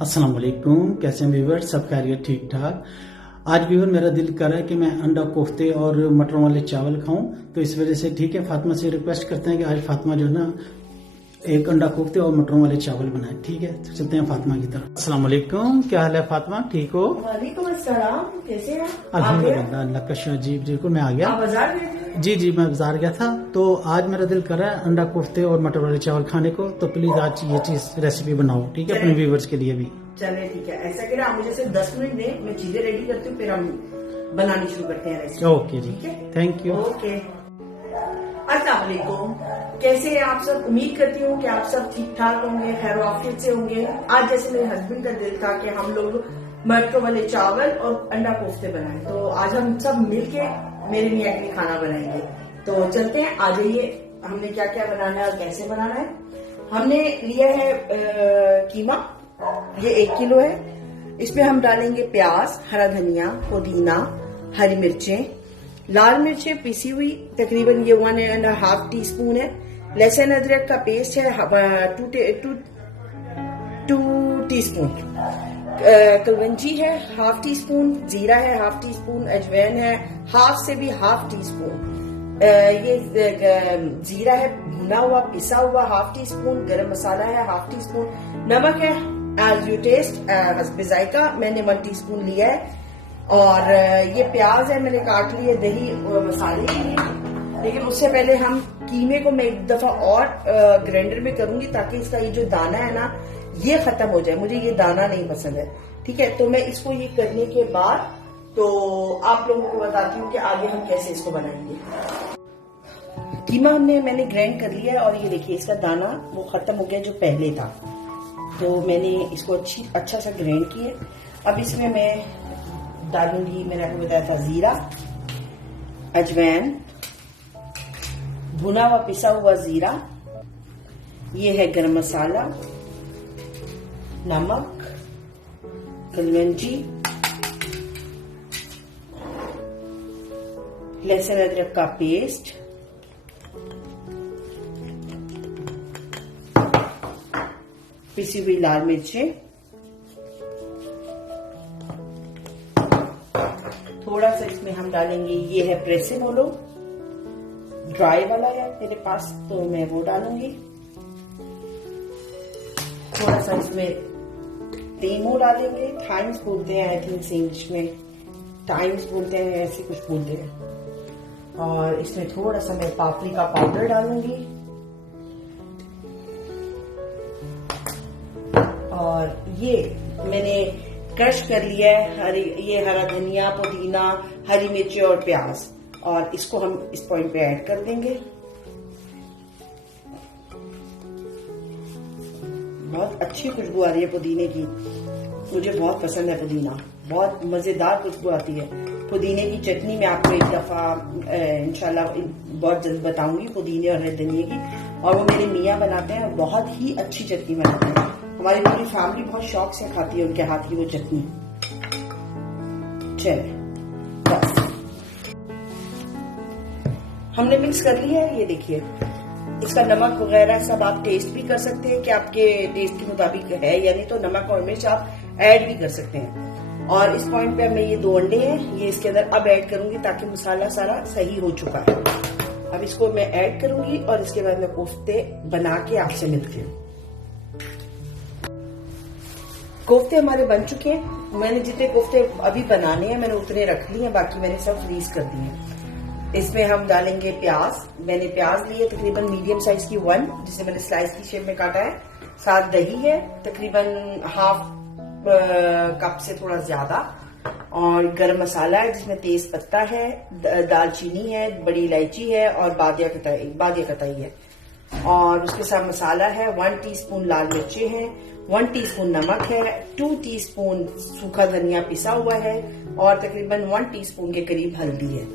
अस्सलाम वालेकुम, कैसे हैं व्यूवर? सब खैरियत, ठीक ठाक। आज व्यूवर मेरा दिल कर रहा है कि मैं अंडा कोफ्ते और मटरों वाले चावल खाऊं, तो इस वजह से ठीक है, फातिमा से रिक्वेस्ट करते हैं कि आज फातिमा जो है ना एक अंडा कोफ्ते और मटरों वाले चावल बनाए। ठीक है, तो चलते हैं फातिमा की तरफ। अस्सलाम वालेकुम, क्या हाल है फातिमा? ठीक हो? वालेकुम अस्सलाम, कैसे हैं? अल्हम्दुलिल्लाह, अल्लाह का शुक्र। जी बिल्कुल, मैं आ गया। आप बाजार गए थे? जी, मैं बाजार गया था, तो आज मेरा दिल कर रहा है अंडा कोफ्ते और मटर वाले चावल खाने को, तो प्लीज आज ये चीज रेसिपी बनाओ, ठीक है, अपने व्यूवर्स के लिए भी। चले ठीक है, ऐसा करें आप मुझे सिर्फ 10 मिनट दें, मैं चीजें रेडी करती हूँ, फिर हम बनानी शुरू करते हैं रेसिपी। ओके जी, ठीक है, थैंक यू। ओके। अस्सलाम वालेकुम, कैसे हैं आप सब? उम्मीद करती हूँ कि आप सब ठीक ठाक होंगे, खैर आफियत से होंगे। आज जैसे मेरे हस्बैंड का दिल था कि हम लोग मटरों वाले चावल और अंडा कोफ्ते बनाएं, तो आज हम सब मिलके मेरे मियाँ के लिए खाना बनाएंगे। तो चलते हैं, आ जाइए। हमने क्या क्या बनाना है और कैसे बनाना है। हमने लिया है कीमा, ये 1 किलो है। इसमें हम डालेंगे प्याज, हरा धनिया, पुदीना, हरी मिर्चें, लाल मिर्चें पिसी हुई, तकरीबन ये 1.5 टीस्पून है। लहसुन अदरक का पेस्ट है 2 टीस्पून। कलवंजी है 1/2 टीस्पून, जीरा है 1/2 टीस्पून, अजवाइन है 1/2 से भी 1/2 टीस्पून। ये जीरा है भुना हुआ पिसा हुआ 1/2 टीस्पून। गरम मसाला है 1/2 टीस्पून। नमक है एज यू टेस्ट, हस्बे जायका, मैंने 1 टीस्पून लिया है। और ये प्याज है, मैंने काट लिए दही मसाले के लिए। लेकिन उससे पहले हम कीमे को मैं एक दफा और ग्राइंडर में करूंगी, ताकि इसका ये जो दाना है ना ये खत्म हो जाए। मुझे ये दाना नहीं पसंद है, ठीक है। तो मैं इसको ये करने के बाद तो आप लोगों को बताती हूँ कि आगे हम कैसे इसको बनाएंगे। कीमा मैंने ग्राइंड कर लिया है, और ये देखिए इसका दाना वो खत्म हो गया जो पहले था। तो मैंने इसको अच्छा सा ग्राइंड किया। अब इसमें मैं डालूंगी, मैंने आपको बताया था, जीरा, अजवाइन, भुना हुआ पिसा हुआ जीरा, ये है गरम मसाला, नमक, कलवंजी, लहसुन अदरक का पेस्ट, पिसी हुई लाल मिर्चें, थोड़ा सा इसमें हम डालेंगे, ये है प्रेसिमोलो, ड्राई वाला है मेरे पास, तो मैं वो डालूंगी। थोड़ा सा इसमें टीमो डालेंगे, थाइम्स बोलते हैं आई थिंक इंग्लिश में, टाइम्स बोलते हैं, ऐसे कुछ बोलते हैं। और इसमें थोड़ा सा मैं पापरिका पाउडर डालूंगी, और ये मैंने क्रश कर लिया है ये हरा धनिया, पुदीना, हरी मिर्ची और प्याज, और इसको हम इस पॉइंट पे ऐड कर देंगे। बहुत अच्छी खुशबू आ रही है पुदीने की, मुझे बहुत पसंद है पुदीना, बहुत मजेदार खुशबू आती है। पुदीने की चटनी मैं आपको एक दफा इंशाल्लाह बहुत जल्द बताऊंगी, पुदीने और हरे धनिये की, और वो मेरे मियाँ बनाते हैं, बहुत ही अच्छी चटनी बनाते हैं। हमारी पूरी फैमिली बहुत शौक से खाती है उनके हाथ की वो चटनी। चले बस हमने मिक्स कर लिया है। ये देखिए इसका नमक वगैरह सब आप टेस्ट भी कर सकते हैं कि आपके टेस्ट के मुताबिक है या नहीं, तो नमक और मिर्च आप ऐड भी कर सकते हैं। और इस पॉइंट पे मैं ये 2 अंडे हैं, ये इसके अंदर अब ऐड करूंगी, ताकि मसाला सारा सही हो चुका है। अब इसको मैं ऐड करूंगी, और इसके बाद मैं कोफ्ते बना के आपसे मिलती हूँ। कोफ्ते हमारे बन चुके हैं। मैंने जितने कोफ्ते अभी बनाने हैं मैंने उतने रख लिए हैं, बाकी मैंने सब फ्रीज कर दिए हैं। इसमें हम डालेंगे प्याज। मैंने प्याज लिए तकरीबन मीडियम साइज की 1, जिसे मैंने स्लाइस की शेप में काटा है। साथ दही है तकरीबन 1/2 कप से थोड़ा ज्यादा, और गरम मसाला है जिसमें तेज पत्ता है, दालचीनी है, बड़ी इलायची है, और बादिया कतई है। और उसके साथ मसाला है 1 टीस्पून लाल मिर्चें हैं, 1 टीस्पून नमक है, 2 टीस्पून सूखा धनिया पिसा हुआ है, और तकरीबन 1 टीस्पून के करीब हल्दी है।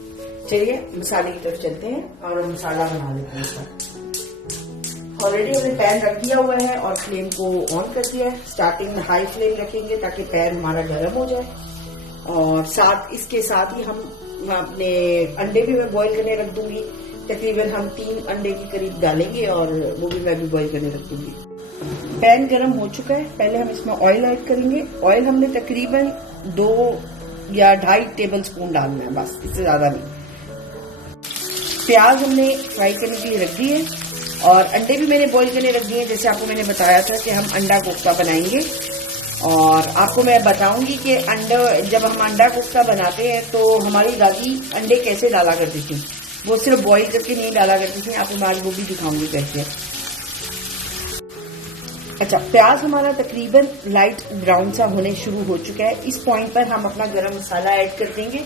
चलिए मसाले की तरफ चलते हैं और मसाला बना लेते हैं। ऑलरेडी हमने पैन रख दिया हुआ है और फ्लेम को ऑन कर दिया है। स्टार्टिंग में हाई फ्लेम रखेंगे ताकि पैन हमारा गर्म हो जाए, और इसके साथ ही हम अपने अंडे भी मैं बॉईल करने रख दूंगी। तकरीबन हम 3 अंडे के करीब डालेंगे, और वो भी मैं भी बॉईल करने रख दूंगी। पैन गरम हो चुका है। पहले हम इसमें ऑयल ऐड करेंगे। ऑयल हमने तकरीबन 2 या 2.5 टेबल स्पून डालना है, बस, इससे ज्यादा नहीं। प्याज हमने फ्राई करने के लिए रख दी है और अंडे भी मैंने बॉईल करने रख दिए हैं। जैसे आपको मैंने बताया था कि हम अंडा कोफ्ता बनाएंगे, और आपको मैं बताऊंगी कि जब हम अंडा कोफ्ता बनाते हैं तो हमारी दादी अंडे कैसे डाला करती थी। वो सिर्फ बॉईल करके नहीं डाला करती थी। आपको मैं आज वो भी दिखाऊंगी कैसे। अच्छा, प्याज हमारा तकरीबन लाइट ब्राउन सा होने शुरू हो चुका है। इस पॉइंट पर हम अपना गरम मसाला ऐड कर देंगे,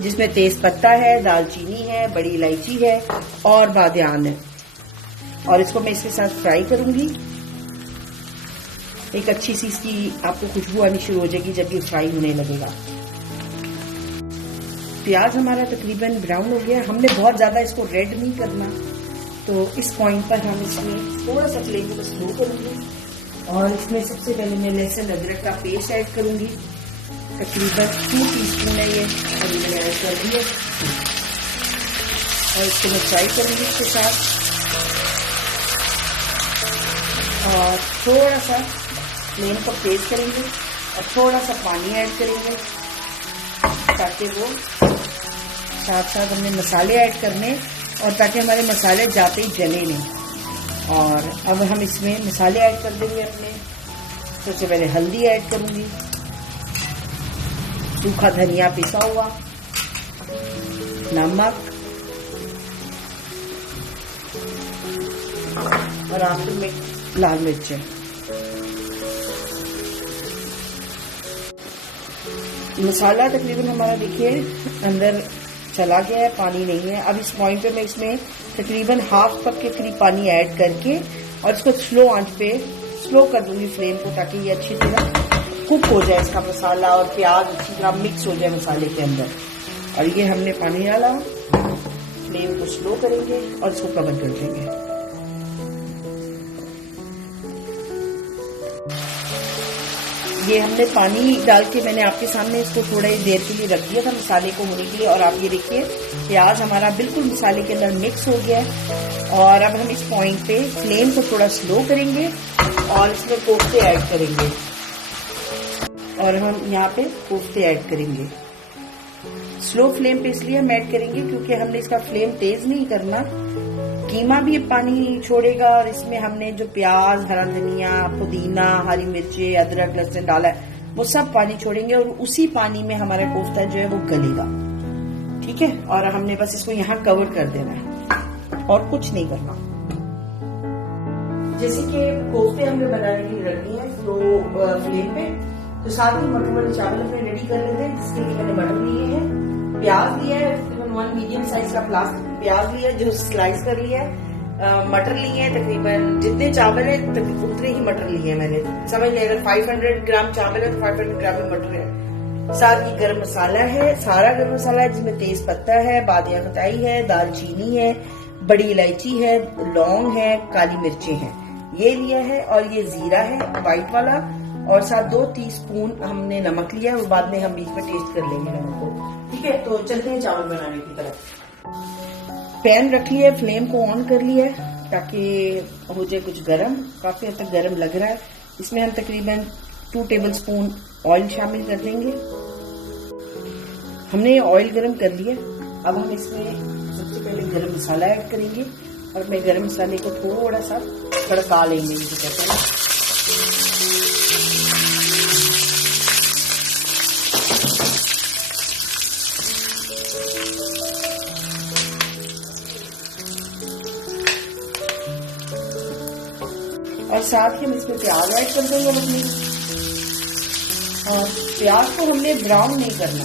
जिसमें तेज पत्ता है, दालचीनी है, बड़ी इलायची है और बादियान है। और इसको मैं इसके साथ फ्राई करूंगी। एक अच्छी सी इसकी आपको खुशबू आनी शुरू हो जाएगी जब ये फ्राई होने लगेगा। प्याज हमारा तकरीबन ब्राउन हो गया। हमने बहुत ज्यादा इसको रेड नहीं करना, तो इस पॉइंट पर हम इसमें थोड़ा सा फ्लेम को स्लो करूंगी और इसमें सबसे पहले मैं लहसुन अदरक का पेस्ट ऐड करूंगी। तकरीबन 2 टीस्पून है ये, अभी मैंने ऐड कर दिया और इसको मैं फ्राई करूंगी इसके साथ। और थोड़ा सा फ्लेम को तेज करेंगे और थोड़ा सा पानी ऐड करेंगे ताकि वो साथ साथ हमने मसाले ऐड करने और ताकि हमारे मसाले जाते ही जले नहीं। और अब हम इसमें मसाले ऐड कर देंगे अपने। सबसे पहले हल्दी ऐड करूंगी, सूखा धनिया पिसा हुआ, नमक और आखिर में लाल मिर्च। मसाला तकरीबन हमारा देखिए अंदर चला गया है, पानी नहीं है। अब इस पॉइंट पे मैं इसमें तकरीबन ½ कप के करीब पानी ऐड करके और इसको स्लो आंच पे स्लो कर दूंगी फ्लेम को, ताकि ये अच्छी तरह कुक हो जाए, इसका मसाला और प्याज अच्छी तरह मिक्स हो जाए मसाले के अंदर। और ये हमने पानी डाला, फ्लेम को स्लो करेंगे और इसको कवर कर देंगे। ये हमने पानी डाल के मैंने आपके सामने इसको थोड़ी देर के लिए रख दिया था मसाले को होने के लिए। और आप ये देखिए प्याज हमारा बिल्कुल मसाले के अंदर मिक्स हो गया है। और अब हम इस पॉइंट पे फ्लेम को थोड़ा स्लो करेंगे और इसमें कोफ्ते ऐड करेंगे। और हम यहाँ पे कोफ्ते ऐड करेंगे। स्लो फ्लेम पे इसलिए हम ऐड करेंगे क्योंकि हमने इसका फ्लेम तेज नहीं करना। कीमा भी पानी छोड़ेगा और इसमें हमने जो प्याज, हरा धनिया, पुदीना, हरी मिर्ची, अदरक, लहसुन डाला है वो सब पानी छोड़ेंगे और उसी पानी में हमारा कोफ्ता जो है वो गलेगा। ठीक है, और हमने बस इसको यहाँ कवर कर देना है और कुछ नहीं करना। जैसे कि कोफ्ते हमने बनाने के लिए रख दिए हैं स्लो फ्लेम पे, तो साथ ही मटर वाले चावल हमने रेडी कर लेते हैं, जिसके लिए मैंने मटर लिए हैं, प्याज लिया है, तकरीबन 1 मीडियम साइज का प्लास्टिक प्याज लिया जो स्लाइस कर लिया है, मटर लिए हैं तकरीबन जितने चावल है उतने ही मटर लिए हैं मैंने। समझ लें अगर 500 ग्राम चावल है तो 500 ग्राम में मटर है। साथ ही गरम मसाला है, सारा गरम मसाला है, जिसमें तेज पत्ता है, बादियां खटाई है, दालचीनी है, बड़ी इलायची है, लौंग है, काली मिर्चें हैं, ये लिया है। और ये जीरा है व्हाइट वाला, और साथ 2 टीस्पून हमने नमक लिया है, वो बाद में हम बीच में टेस्ट कर लेंगे नमक को। ठीक है, तो चलते हैं चावल बनाने की तरफ। पैन रख लिया है, फ्लेम को ऑन कर लिया है ताकि हो जाए कुछ गरम। काफी हद तक गरम लग रहा है। इसमें हम तकरीबन 2 टेबल स्पून ऑयल शामिल कर देंगे। हमने ऑयल गरम कर लिया। अब हम इसमें सबसे पहले गरम मसाला ऐड करेंगे और अपने गरम मसाले को थोड़ा सा तड़का लेंगे, जिसे कहते हैं। और साथ ही हम इसमें प्याज ऐड कर देंगे अपनी। और प्याज को हमने ब्राउन नहीं करना,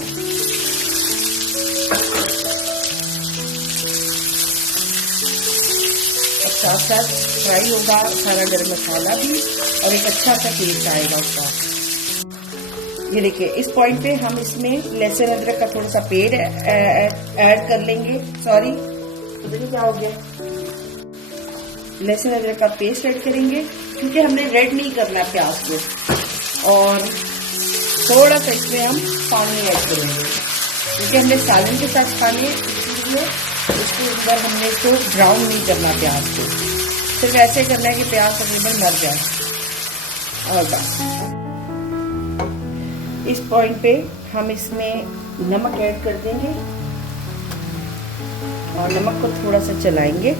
और साथ साथ फ्राई होगा सारा गरम मसाला भी और एक अच्छा सा टेस्ट आएगा उसका। ये देखिए इस पॉइंट पे हम इसमें लहसुन अदरक का थोड़ा सा पेस्ट ऐड कर लेंगे। सॉरी, पता नहीं क्या हो गया। लहसुन अदरक का पेस्ट ऐड करेंगे क्योंकि हमने रेड नहीं करना है प्याज को। और थोड़ा सा इसमें हम पानी ऐड करेंगे क्योंकि हमने सालन के साथ खाने, इसलिए इसके अंदर हमने इसको ब्राउन नहीं करना प्याज को, सिर्फ ऐसे करना है कि प्याज तकरीबन मर जाए। और बस इस पॉइंट पे हम इसमें नमक ऐड कर देंगे और नमक को थोड़ा सा चलाएंगे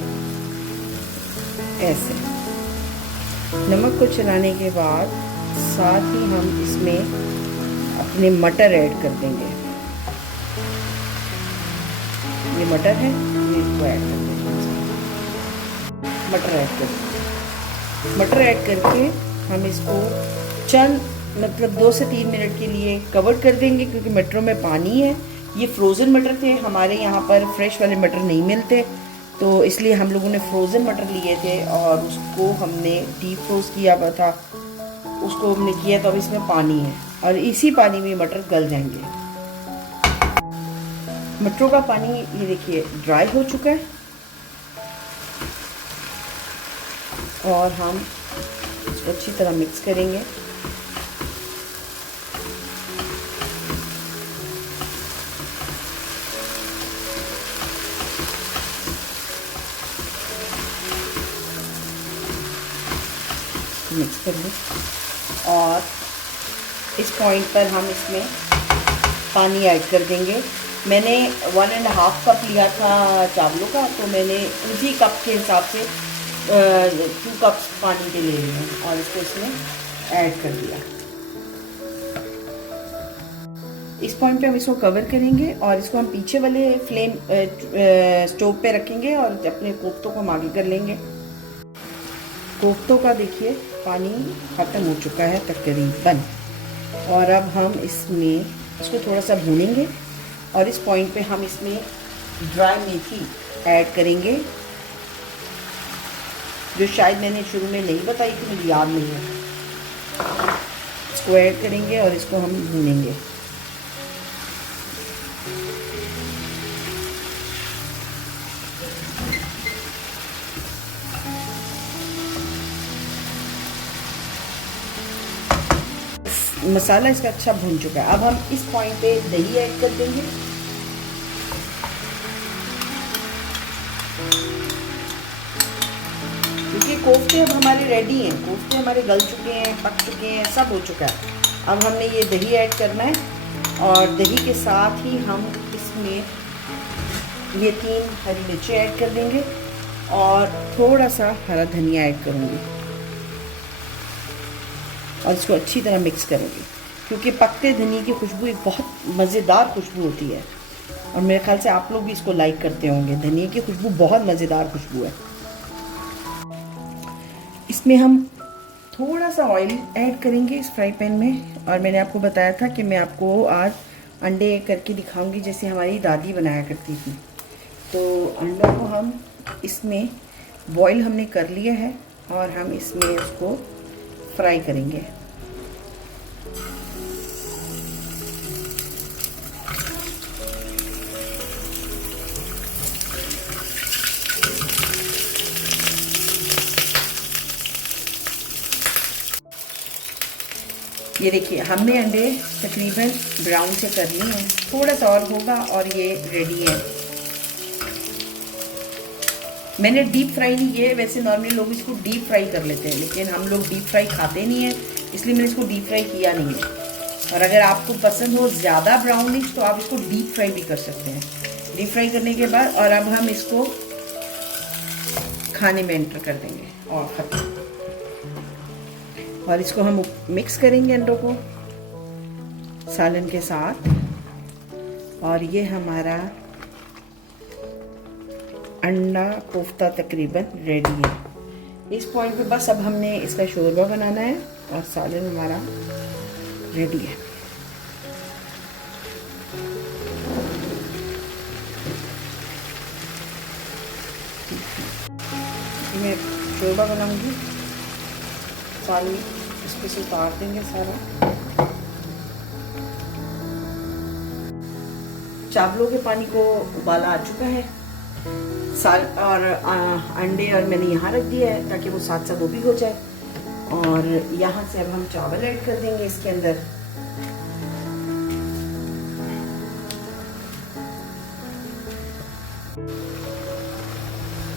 ऐसे। नमक को चलाने के बाद साथ ही हम इसमें अपने मटर ऐड कर देंगे। ये मटर है, ये इसको ऐड कर देंगे। मटर ऐड करके हम इसको चंद मतलब 2 से 3 मिनट के लिए कवर कर देंगे, क्योंकि मटरों में पानी है। ये फ्रोज़न मटर थे, हमारे यहाँ पर फ्रेश वाले मटर नहीं मिलते, तो इसलिए हम लोगों ने फ्रोज़न मटर लिए थे और उसको हमने डीप फ्रोज़ किया हुआ था, उसको हमने किया। तो अब इसमें पानी है और इसी पानी में मटर गल जाएंगे। मटरों का पानी ये देखिए ड्राई हो चुका है और हम इसको अच्छी तरह मिक्स करेंगे। मिक्स कर लें और इस पॉइंट पर हम इसमें पानी ऐड कर देंगे। मैंने 1.5 कप लिया था चावलों का, तो मैंने उसी कप के हिसाब से 2 कप पानी के ले लिए हैं और इसको इसमें ऐड कर दिया। इस पॉइंट पे हम इसको कवर करेंगे और इसको हम पीछे वाले फ्लेम स्टोव पे रखेंगे और अपने कोफ्तों को हम आगे कर लेंगे। कोफ्तों का देखिए पानी ख़त्म हो चुका है तकरीबन, और अब हम इसमें इसको थोड़ा सा भूनेंगे और इस पॉइंट पे हम इसमें ड्राई मेथी ऐड करेंगे, जो शायद मैंने शुरू में नहीं बताई थी, मुझे याद नहीं है। इसको ऐड करेंगे और इसको हम भूनेंगे। मसाला इसका अच्छा भून चुका है। अब हम इस पॉइंट पे दही ऐड कर देंगे। क्योंकि कोफ्ते अब हमारे रेडी हैं, कोफ्ते हमारे गल चुके हैं, पक चुके हैं, सब हो चुका है। अब हमने ये दही ऐड करना है और दही के साथ ही हम इसमें ये 3 हरी मिर्ची ऐड कर देंगे और थोड़ा सा हरा धनिया ऐड करूँगी और इसको अच्छी तरह मिक्स करेंगे, क्योंकि पकते धनिया की खुशबू एक बहुत मज़ेदार खुशबू होती है और मेरे ख्याल से आप लोग भी इसको लाइक करते होंगे। धनिया की खुशबू बहुत मज़ेदार खुशबू है। इसमें हम थोड़ा सा ऑयल ऐड करेंगे इस फ्राई पैन में, और मैंने आपको बताया था कि मैं आपको आज अंडे करके दिखाऊंगी जैसे हमारी दादी बनाया करती थी। तो अंडा को हम इसमें बॉईल हमने कर लिया है और हम इसमें उसको फ्राई करेंगे। ये देखिए हमने अंडे तकरीबन ब्राउन से कर लिए हैं, थोड़ा सा और होगा और ये रेडी है। मैंने डीप फ्राई नहीं किया है, वैसे नॉर्मली लोग इसको डीप फ्राई कर लेते हैं, लेकिन हम लोग डीप फ्राई खाते नहीं हैं, इसलिए मैंने इसको डीप फ्राई किया नहीं है। और अगर आपको पसंद हो ज़्यादा ब्राउनिश तो आप इसको डीप फ्राई भी कर सकते हैं। डीप फ्राई करने के बाद और अब हम इसको खाने में एंटर कर देंगे और ख़त्म। और इसको हम मिक्स करेंगे अंडों को सालन के साथ, और ये हमारा अंडा कोफ्ता तकरीबन रेडी है। इस पॉइंट पे बस अब हमने इसका शोरबा बनाना है और सालन हमारा रेडी है। मैं शोरबा बनाऊंगी, सालन इसमें से उतार देंगे सारा। चावलों के पानी को उबाला आ चुका है, और अंडे और मैंने यहाँ रख दिया है ताकि वो साथ साथ वो भी हो जाए। और यहाँ से अब हम चावल ऐड कर देंगे इसके अंदर।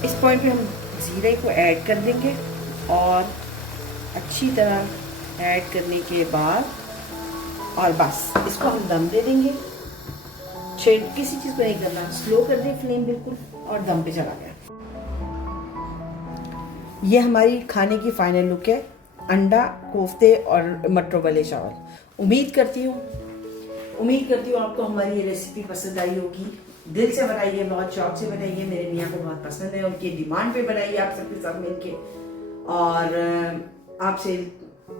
इस पॉइंट पे हम जीरे को ऐड कर देंगे और अच्छी तरह ऐड करने के बाद और बस इसको हम दम दे देंगे। छेद किसी चीज़ को नहीं करना, स्लो कर दें फ्लेम बिल्कुल और दम पे चला गया। ये हमारी खाने की फाइनल लुक है, अंडा कोफ्ते और मटर वाले चावल। उम्मीद करती हूँ आपको हमारी ये रेसिपी पसंद आई होगी। दिल से बनाइए, बहुत शौक से बनाइए, मेरे मियाँ को बहुत पसंद है, उनकी डिमांड पे बनाइए आप सबके साथ मिलके। और आपसे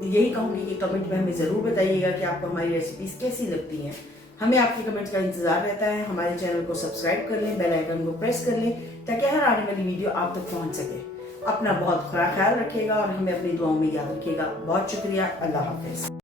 यही कहूँगी कि कमेंट में हमें ज़रूर बताइएगा कि आपको हमारी रेसिपीज़ कैसी लगती हैं। हमें आपके कमेंट्स का इंतज़ार रहता है। हमारे चैनल को सब्सक्राइब कर लें, बेल आइकन को प्रेस कर लें ताकि हर आने वाली वीडियो आप तक पहुँच सके। अपना बहुत ख्याल रखिएगा और हमें अपनी दुआओं में याद रखिएगा। बहुत शुक्रिया। अल्लाह हाफिज़।